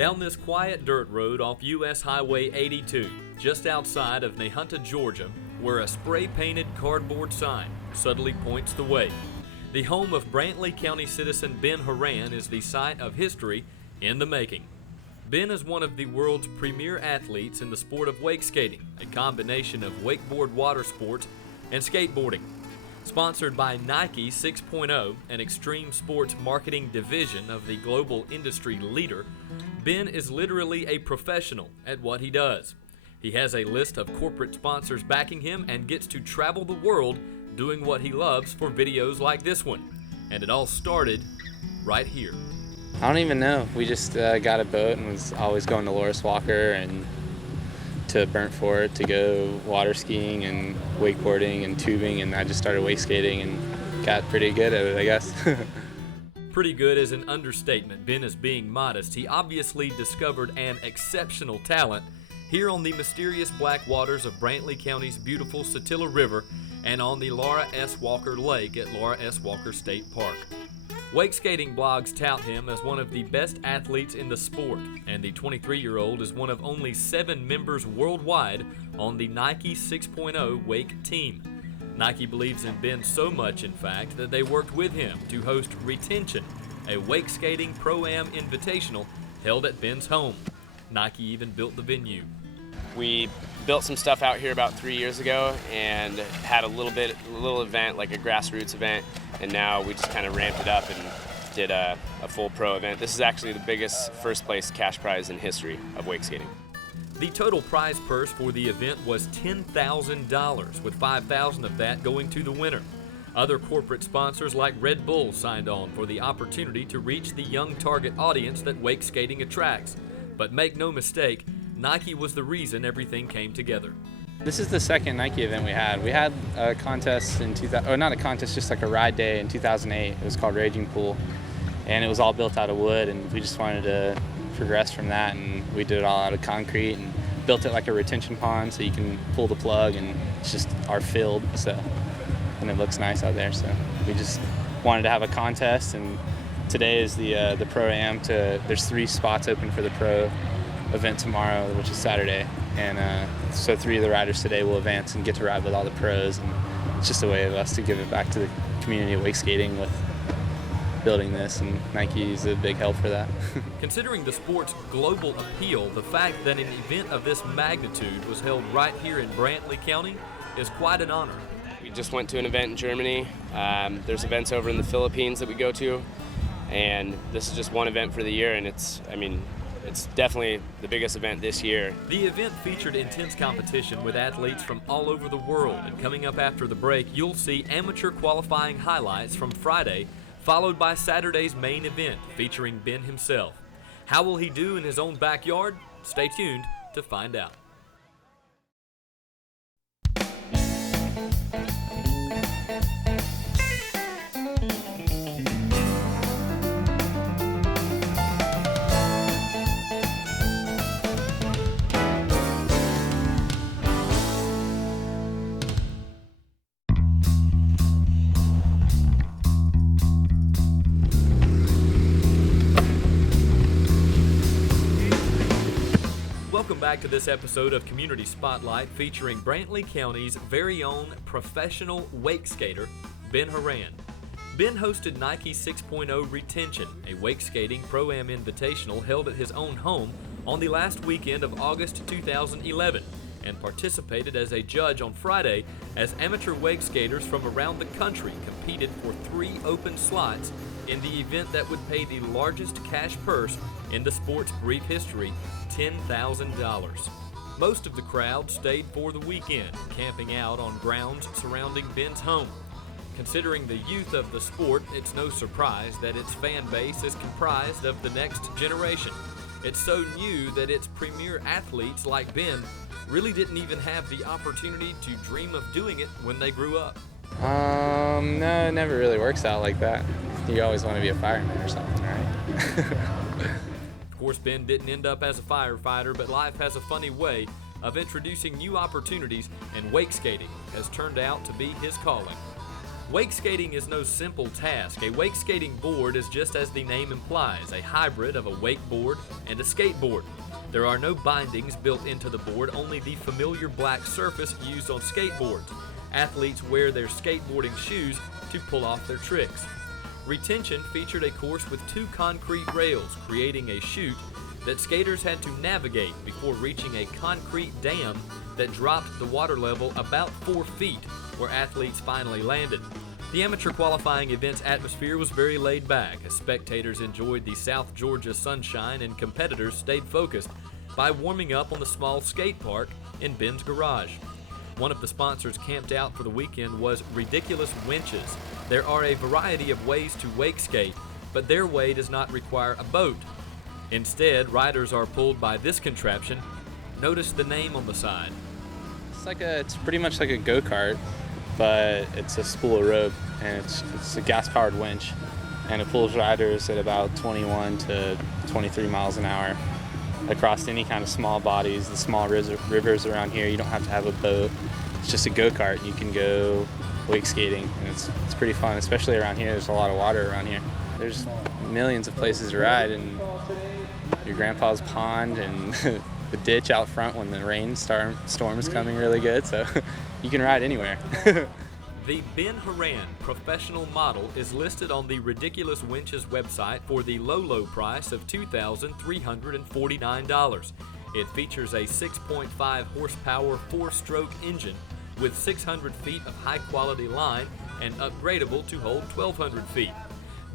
down this quiet dirt road off US Highway 82, just outside of Nahunta, Georgia, where a spray-painted cardboard sign subtly points the way. The home of Brantley County citizen Ben Horan is the site of history in the making. Ben is one of the world's premier athletes in the sport of wakeskating, a combination of wakeboard water sports and skateboarding. Sponsored by Nike 6.0, an extreme sports marketing division of the global industry leader, Ben is literally a professional at what he does. He has a list of corporate sponsors backing him and gets to travel the world doing what he loves for videos like this one. And it all started right here. I don't even know. We just got a boat and was always going to Loris Walker and to Burnt Fort to go water skiing and wakeboarding and tubing, and I just started wake skating and got pretty good at it, I guess. Pretty good is an understatement. Ben is being modest. He obviously discovered an exceptional talent here on the mysterious black waters of Brantley County's beautiful Satilla River and on the Laura S. Walker Lake at Laura S. Walker State Park. Wake skating blogs tout him as one of the best athletes in the sport, and the 23-year-old is one of only 7 members worldwide on the Nike 6.0 wake team. Nike believes in Ben so much, in fact, that they worked with him to host Retention, a wake skating pro-am invitational held at Ben's home. Nike even built the venue. We built some stuff out here about 3 years ago and had a little event, like a grassroots event, and now we just kind of ramped it up and did a full pro event. This is actually the biggest first place cash prize in history of wake skating. The total prize purse for the event was $10,000, with $5,000 of that going to the winner. Other corporate sponsors like Red Bull signed on for the opportunity to reach the young target audience that wake skating attracts. But make no mistake, Nike was the reason everything came together. This is the second Nike event we had. We had a contest in not a contest, just like a ride day in 2008. It was called Raging Pool, and it was all built out of wood, and we just wanted to progress from that, and we did it all out of concrete and built it like a retention pond so you can pull the plug, and it's just our field, and it looks nice out there. So we just wanted to have a contest, and today is the pro-am. There's 3 spots open for the pro event tomorrow, which is Saturday, and so 3 of the riders today will advance and get to ride with all the pros, and it's just a way of us to give it back to the community of wake skating with building this, and Nike is a big help for that. Considering the sport's global appeal, the fact that an event of this magnitude was held right here in Brantley County is quite an honor. We just went to an event in Germany. There's events over in the Philippines that we go to, and this is just one event for the year, and it's definitely the biggest event this year. The event featured intense competition with athletes from all over the world, and coming up after the break, you'll see amateur qualifying highlights from Friday, followed by Saturday's main event featuring Ben himself. How will he do in his own backyard? Stay tuned to find out. Welcome back to this episode of Community Spotlight featuring Brantley County's very own professional wake skater, Ben Horan. Ben hosted Nike 6.0 Retention, a wake skating pro-am invitational held at his own home on the last weekend of August 2011, and participated as a judge on Friday as amateur wake skaters from around the country competed for 3 open slots in the event that would pay the largest cash purse in the sport's brief history, $10,000. Most of the crowd stayed for the weekend, camping out on grounds surrounding Ben's home. Considering the youth of the sport, it's no surprise that its fan base is comprised of the next generation. It's so new that its premier athletes like Ben really didn't even have the opportunity to dream of doing it when they grew up. No, it never really works out like that. You always want to be a fireman or something, right? Of course, Ben didn't end up as a firefighter, but life has a funny way of introducing new opportunities, and wake skating has turned out to be his calling. Wake skating is no simple task. A wake skating board is, just as the name implies, a hybrid of a wakeboard and a skateboard. There are no bindings built into the board, only the familiar black surface used on skateboards. Athletes wear their skateboarding shoes to pull off their tricks. Retention featured a course with 2 concrete rails, creating a chute that skaters had to navigate before reaching a concrete dam that dropped the water level about 4 feet, where athletes finally landed. The amateur qualifying event's atmosphere was very laid back, as spectators enjoyed the South Georgia sunshine and competitors stayed focused by warming up on the small skate park in Ben's garage. One of the sponsors camped out for the weekend was Ridiculous Winches. There are a variety of ways to wake skate, but their way does not require a boat. Instead, riders are pulled by this contraption. Notice the name on the side. It's pretty much like a go-kart, but it's a spool of rope, and it's a gas-powered winch, and it pulls riders at about 21 to 23 miles an hour across any kind of small bodies, the small rivers around here. You don't have to have a boat. It's just a go-kart. You can go wake skating, and it's pretty fun, especially around here. There's a lot of water around here. There's millions of places to ride, and your grandpa's pond and the ditch out front when the storm is coming really good, so you can ride anywhere. The Ben Horan professional model is listed on the Ridiculous Winches website for the low price of $2,349. It features a 6.5 horsepower 4-stroke engine with 600 feet of high-quality line and upgradable to hold 1,200 feet.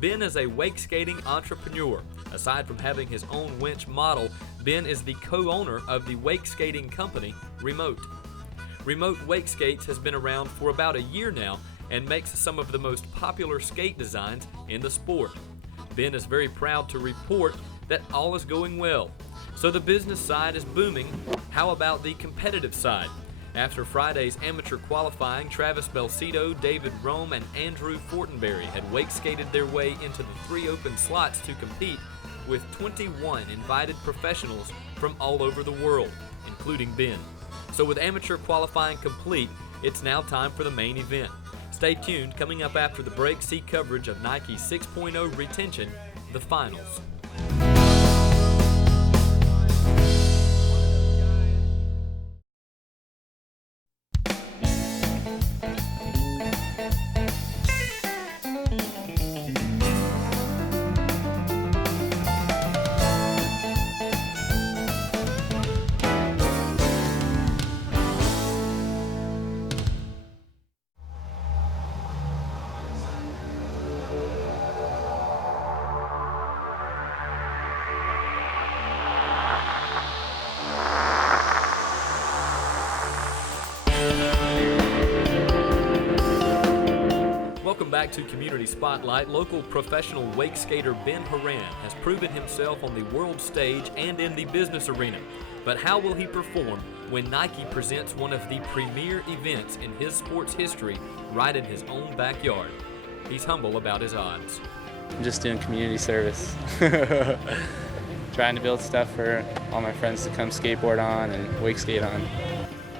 Ben is a wake skating entrepreneur. Aside from having his own winch model, Ben is the co-owner of the wake skating company Remote. Remote Wake Skates has been around for about a year now and makes some of the most popular skate designs in the sport. Ben is very proud to report that all is going well. So the business side is booming. How about the competitive side? After Friday's amateur qualifying, Travis Belcito, David Rome, and Andrew Fortenberry had wake skated their way into the 3 open slots to compete with 21 invited professionals from all over the world, including Ben. So with amateur qualifying complete, it's now time for the main event. Stay tuned. Coming up after the break, see coverage of Nike 6.0 Retention, the finals. Welcome back to Community Spotlight. Local professional wake skater Ben Horan has proven himself on the world stage and in the business arena. But how will he perform when Nike presents one of the premier events in his sports history right in his own backyard? He's humble about his odds. I'm just doing community service. Trying to build stuff for all my friends to come skateboard on and wake skate on.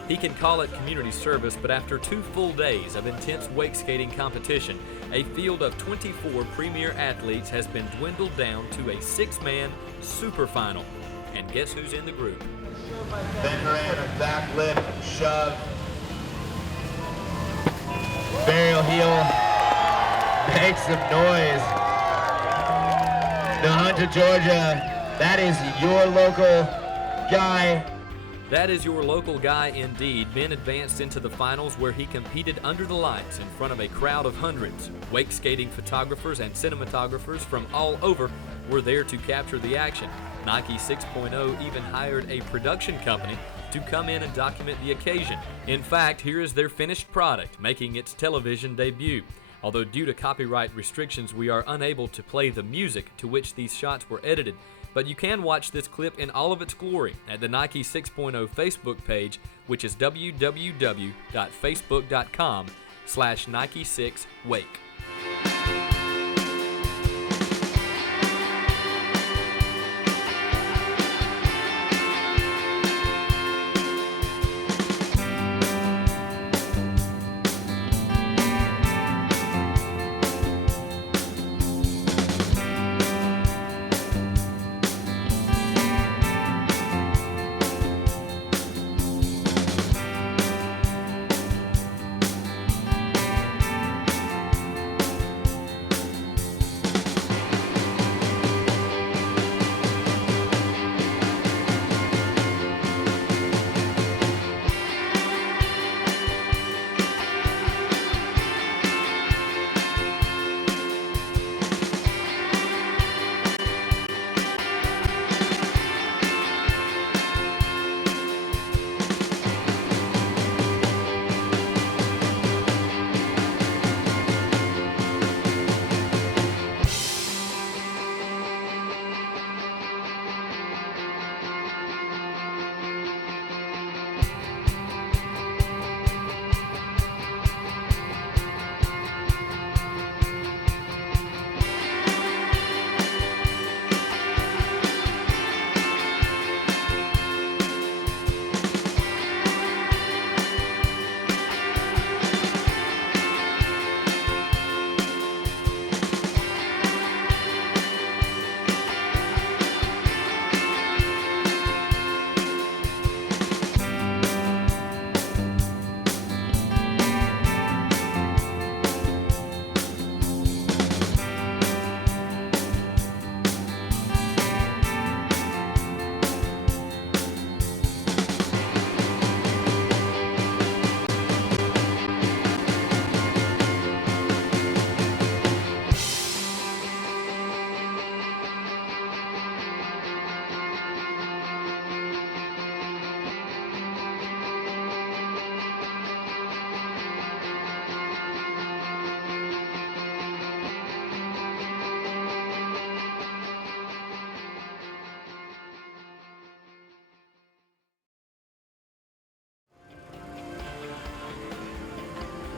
He can call it community service, but after 2 full days of intense wake skating competition, a field of 24 premier athletes has been dwindled down to a 6-man super final. And guess who's in the group? Ben Horan, back lip, shove. Burial heel. Make some noise. Nahunta, Georgia. That is your local guy. That is your local guy indeed. Ben advanced into the finals where he competed under the lights in front of a crowd of hundreds. Wake skating photographers and cinematographers from all over were there to capture the action. Nike 6.0 even hired a production company to come in and document the occasion. In fact, here is their finished product, making its television debut. Although due to copyright restrictions, we are unable to play the music to which these shots were edited. But you can watch this clip in all of its glory at the Nike 6.0 Facebook page, which is www.facebook.com/Nike6Wake.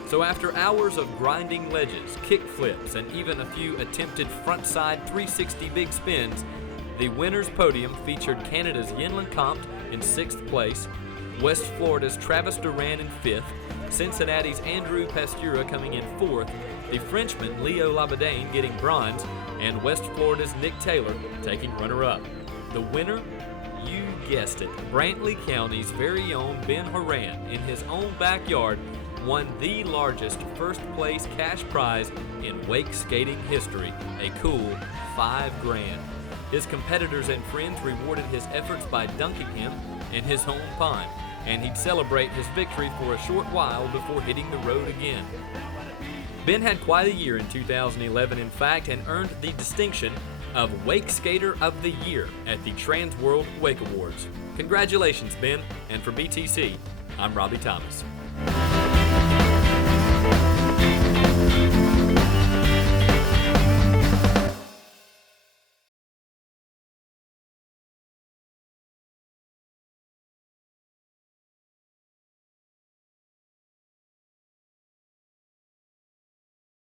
So after hours of grinding ledges, kick flips, and even a few attempted frontside 360 big spins, the winner's podium featured Canada's Yin Compt in 6th place, West Florida's Travis Duran in 5th, Cincinnati's Andrew Pastura coming in 4th, the Frenchman Leo Labadane getting bronze, and West Florida's Nick Taylor taking runner-up. The winner? You guessed it, Brantley County's very own Ben Horan, in his own backyard, won the largest first-place cash prize in wake skating history, a cool $5,000. His competitors and friends rewarded his efforts by dunking him in his own pond, and he'd celebrate his victory for a short while before hitting the road again. Ben had quite a year in 2011, in fact, and earned the distinction of Wakeskater of the Year at the Trans World Wake Awards. Congratulations, Ben, and for BTC, I'm Robbie Thomas.